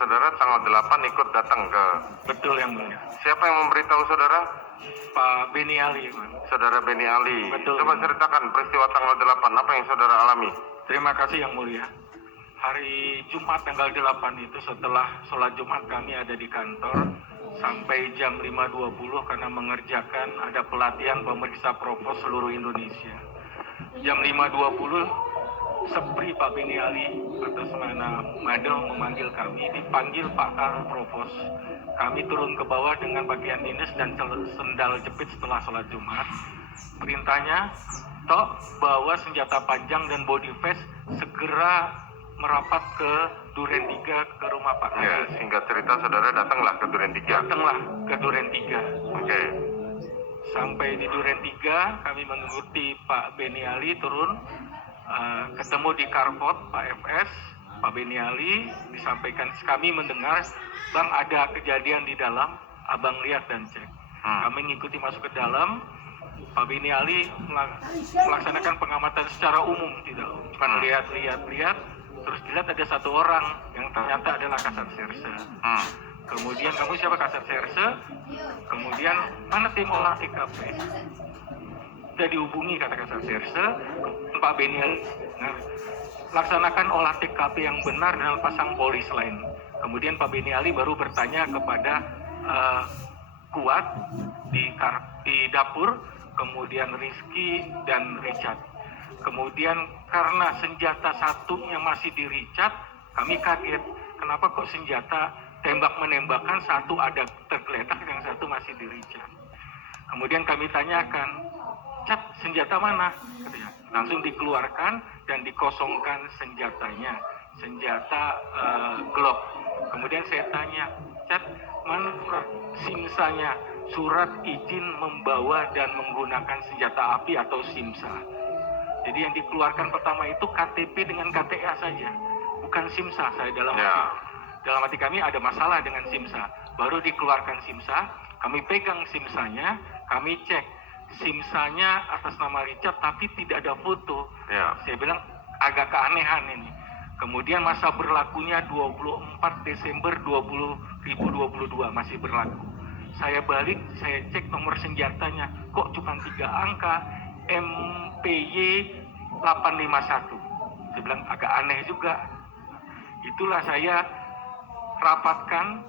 Saudara tanggal 8 ikut datang ke... Betul yang mulia. Siapa yang memberitahu saudara? Pak Beni Ali. Saudara Beni Ali. Betul. Coba ceritakan peristiwa tanggal 8, apa yang saudara alami? Terima kasih yang mulia. Hari Jumat tanggal 8 itu setelah sholat Jumat kami ada di kantor sampai jam 5.20 karena mengerjakan ada pelatihan pemeriksa provos seluruh Indonesia. Jam 5.20 Sepri Pak Beni Ali atas nama Madel memanggil kami, dipanggil Pak Kar Provos. Kami turun ke bawah dengan pakaian dinas dan sendal jepit setelah sholat Jumat. Perintahnya, Tok, bawa senjata panjang dan body vest segera merapat ke Duren 3 ke rumah Pak Kar. Ya, singkat cerita saudara datanglah ke Duren 3. Datanglah ke Duren 3. Oke. Sampai di Duren 3 kami mengikuti Pak Beni Ali turun. Ketemu di Karpot Pak FS, Pak Beni Ali, disampaikan kami mendengar, Bang ada kejadian di dalam, Abang lihat dan cek. Kami mengikuti masuk ke dalam, Pak Beni Ali melaksanakan pengamatan secara umum, tidak cuma lihat, terus dilihat ada satu orang yang ternyata adalah Kasat Serse. Kemudian kamu siapa Kasat Serse? Kemudian mana tim olah TKP? Sudah dihubungi kata Kasat Serse, Pak Beni Ali, laksanakan olah TKP yang benar dengan pasang polis lain. Kemudian Pak Beni Ali baru bertanya kepada Kuat di dapur, kemudian Rizky dan Richard. Kemudian karena senjata satunya masih di Richard, kami kaget. Kenapa kok senjata tembak-menembakkan satu ada tergeletak, yang satu masih di Richard. Kemudian kami tanyakan, Cat, senjata mana? Langsung dikeluarkan dan dikosongkan senjatanya, senjata Glock. Kemudian saya tanya, Cat, mana simsanya? Surat izin membawa dan menggunakan senjata api atau simsa. Jadi yang dikeluarkan pertama itu KTP dengan KTA saja, bukan simsa. Saya dalam hati kami ada masalah dengan simsa. Baru dikeluarkan simsa, kami pegang simsanya, kami cek. Simsanya atas nama Richard tapi tidak ada foto. Saya bilang agak keanehan ini. Kemudian masa berlakunya 24 Desember 2022 masih berlaku. Saya balik, saya cek nomor senjatanya, kok cuma 3 angka, MPY 851. Saya bilang agak aneh juga. Itulah saya rapatkan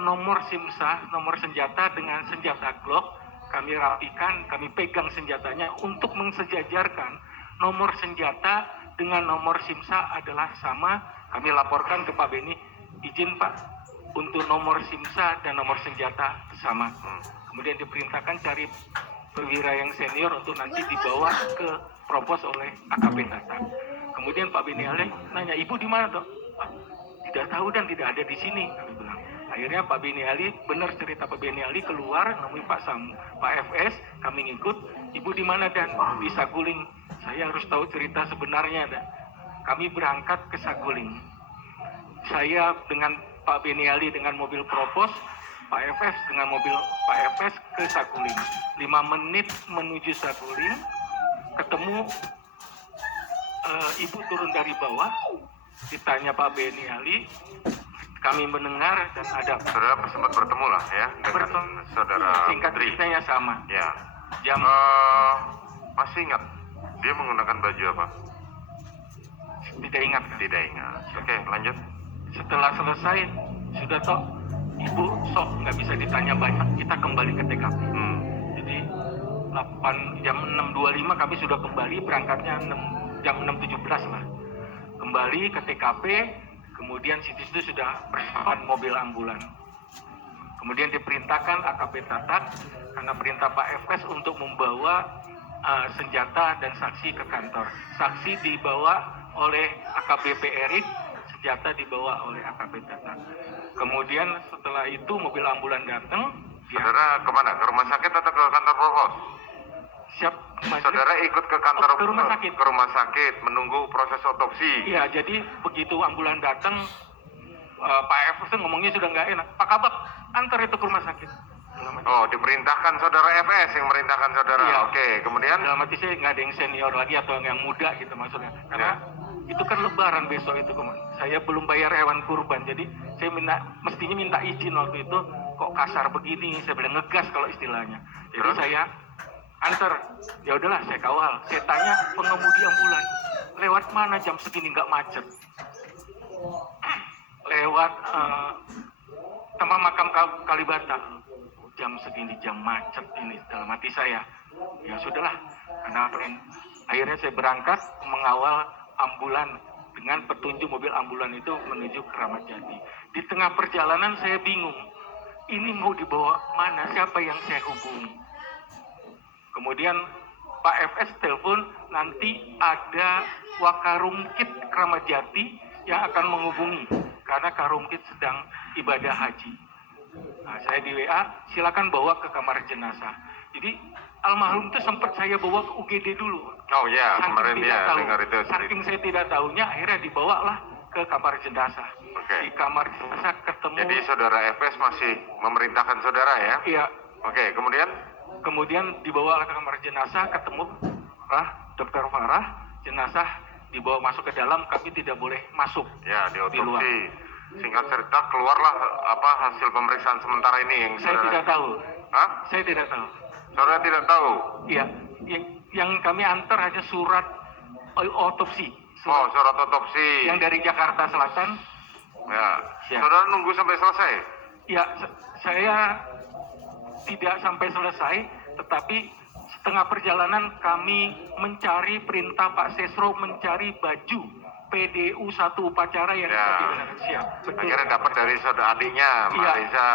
nomor senjata dengan senjata Glock. Kami rapikan, kami pegang senjatanya untuk mensejajarkan nomor senjata dengan nomor simsa adalah sama. Kami laporkan ke Pak Beni, izin Pak, untuk nomor simsa dan nomor senjata sama. Kemudian diperintahkan cari perwira yang senior untuk nanti dibawa ke propos oleh AKP Tata. Kemudian Pak Beni Ali nanya, ibu di mana Dok? Tidak tahu dan tidak ada di sini, kami bilang. Akhirnya Pak Beni Ali, benar cerita Pak Beni Ali, keluar nemui Pak FS, kami ngikut, ibu di mana dan di Saguling. Saya harus tahu cerita sebenarnya dan kami berangkat ke Saguling. Saya dengan Pak Beni Ali dengan mobil Propos, Pak FS dengan mobil Pak FS ke Saguling. 5 menit menuju Saguling, ketemu ibu turun dari bawah, ditanya Pak Beni Ali. Kami mendengar dan ada... Saudara sempat bertemu lah ya dengan saudara singkat ceritanya sama. Ya. Masih ingat dia menggunakan baju apa? Tidak ingat. Tidak ingat. Oke, lanjut. Setelah selesai, sudah Tok, ibu sok nggak bisa ditanya banyak, kita kembali ke TKP. Jadi jam 6.25 kami sudah kembali, berangkatnya jam 6.17 lah. Kembali ke TKP. Kemudian situ sudah persiapan mobil ambulan. Kemudian diperintahkan AKP Tatat karena perintah Pak FS untuk membawa senjata dan saksi ke kantor. Saksi dibawa oleh AKBP Erik, senjata dibawa oleh AKP Tatat. Kemudian setelah itu mobil ambulan datang. Saudara kemana? Ke rumah sakit atau ke kantor provos? Saudara ikut ke kantor ke rumah sakit. Ke rumah sakit menunggu proses otopsi. Iya, jadi begitu ambulan datang, Pak FS ngomongnya sudah nggak enak. Pak Kabak, antar itu ke rumah sakit. Oh, diperintahkan saudara FS yang merintahkan saudara. Iya. Oke, kemudian dalam hati saya nggak ada yang senior lagi atau yang muda gitu maksudnya. Karena Itu kan lebaran besok itu, saya belum bayar hewan kurban, jadi saya mestinya minta izin waktu itu, kok kasar begini, saya bilang ngegas kalau istilahnya. Jadi saya antar, ya udahlah saya kawal. Saya tanya pengemudi ambulan, lewat mana jam segini nggak macet? Lewat tempat makam Kalibata. Jam segini jam macet ini, dalam hati saya. Ya sudahlah, karena akhirnya saya berangkat mengawal ambulan dengan petunjuk mobil ambulan itu menuju Keramat Jati. Di tengah perjalanan saya bingung, ini mau dibawa mana, siapa yang saya hubungi. Kemudian Pak FS telepon, nanti ada Wakarungkit Keramat Jati yang akan menghubungi karena Karungkit sedang ibadah haji. Nah, saya di WA, silakan bawa ke kamar jenazah. Jadi almarhum itu sempat saya bawa ke UGD dulu. Oh ya, kemarin dia dengar itu. Saking saya tidak tahunya, akhirnya dibawalah ke kamar jenazah. Oke. Di kamar jenazah ketemu. Jadi saudara FS masih memerintahkan saudara ya? Iya. Oke, Kemudian dibawa ke kamar jenazah, ketemu Dokter Farah, jenazah dibawa masuk ke dalam, kami tidak boleh masuk. Ya, di luar. diotopsi. Singkat cerita keluarlah hasil pemeriksaan sementara ini yang Saya saudara... tidak tahu. Hah? Saya tidak tahu. Saudara tidak tahu? Iya, yang kami antar hanya surat otopsi. Surat otopsi. Yang dari Jakarta Selatan. Ya. Ya. Saudara nunggu sampai selesai? Ya, saya tidak sampai selesai, tetapi setengah perjalanan kami mencari perintah Pak Sesro mencari baju PDU 1 upacara yang siap. Betul. Akhirnya dapat dari saudara adiknya, Mbak Reza.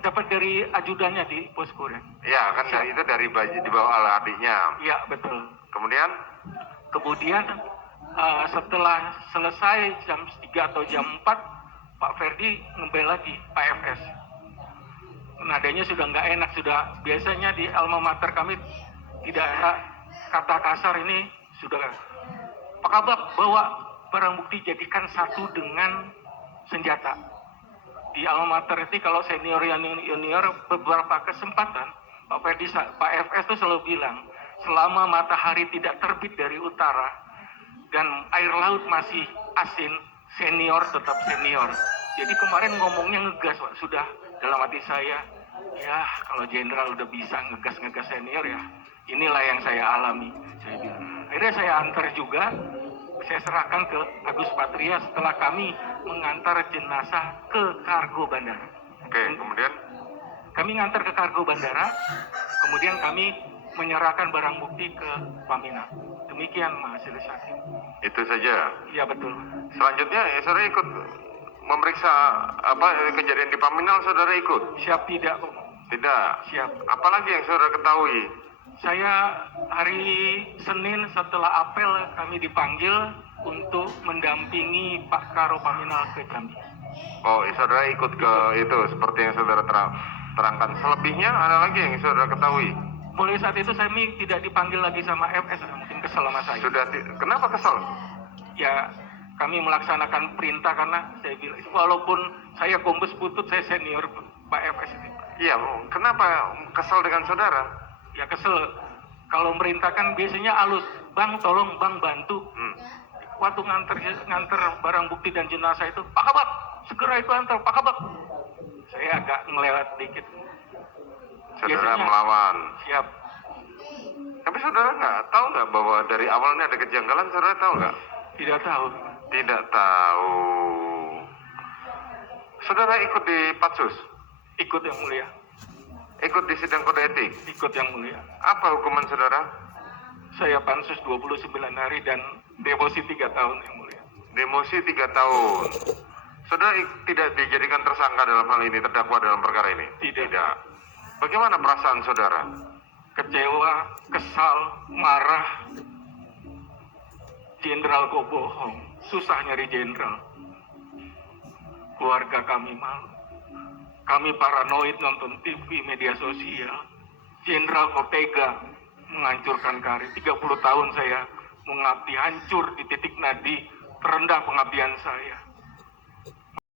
Dapat dari ajudannya di pos kuren. Iya, kan itu dari baju dibawa oleh adiknya. Iya, betul. Kemudian setelah selesai jam 3 atau jam 4, Pak Ferdi ngebel lagi Pak FS. Nadanya sudah nggak enak, sudah biasanya di alma mater kami tidak ada kata kasar, ini sudah. Pak Kabak bawa barang bukti, jadikan satu dengan senjata. Di alma mater itu kalau senior junior beberapa kesempatan Pak FS itu selalu bilang, selama matahari tidak terbit dari utara dan air laut masih asin, senior tetap senior. Jadi kemarin ngomongnya ngegas, Pak. Sudah dalam hati saya, ya kalau jenderal udah bisa ngegas senior, ya inilah yang saya alami. Saya bilang. Akhirnya saya antar juga, saya serahkan ke Agus Patria setelah kami mengantar jenazah ke kargo bandara. Oke, kemudian? Kami ngantar ke kargo bandara, kemudian kami menyerahkan barang bukti ke Paminal. Demikian, Mas Hakim. Itu saja? Iya, betul. Selanjutnya, saudara ikut memeriksa kejadian di Paminal, saudara ikut? Siap, tidak. Tidak? Siap. Apalagi yang saudara ketahui? Saya hari Senin setelah apel kami dipanggil untuk mendampingi Pak Karo Paminal ke Jambi. Oh, saudara ikut ke itu seperti yang saudara terangkan. Selebihnya ada lagi yang saudara ketahui? Mulai saat itu saya tidak dipanggil lagi sama FS, mungkin kesel sama saya. Kenapa kesel? Ya, kami melaksanakan perintah karena saya bilang, walaupun saya kombes butut, saya senior Pak FS. Iya, kenapa kesel dengan saudara? Ya kesel, kalau merintahkan biasanya halus, Bang tolong Bang bantu. Waktu nganter barang bukti dan jenazah itu, Pak Kabak, segera itu antar, Pak Kabak. Saya agak melewat dikit. Saudara Biasanya, melawan. Siap. Tapi saudara tahu nggak bahwa dari awalnya ada kejanggalan, saudara tahu nggak? Tidak tahu. Tidak tahu. Saudara ikut di Patsus? Ikut, yang mulia. Ikut di sidang kode etik? Ikut, yang mulia. Apa hukuman saudara? Saya pansus 29 hari dan demosi 3 tahun, yang mulia. Demosi 3 tahun. Saudara tidak dijadikan tersangka dalam hal ini, terdakwa dalam perkara ini? Tidak. Bagaimana perasaan saudara? Kecewa, kesal, marah. Jenderal kok bohong. Susah nyari jenderal. Keluarga kami malu. Kami paranoid nonton TV, media sosial. Jenderal kok tega menghancurkan karir. 30 tahun saya mengabdi, hancur di titik nadi terendah pengabdian saya.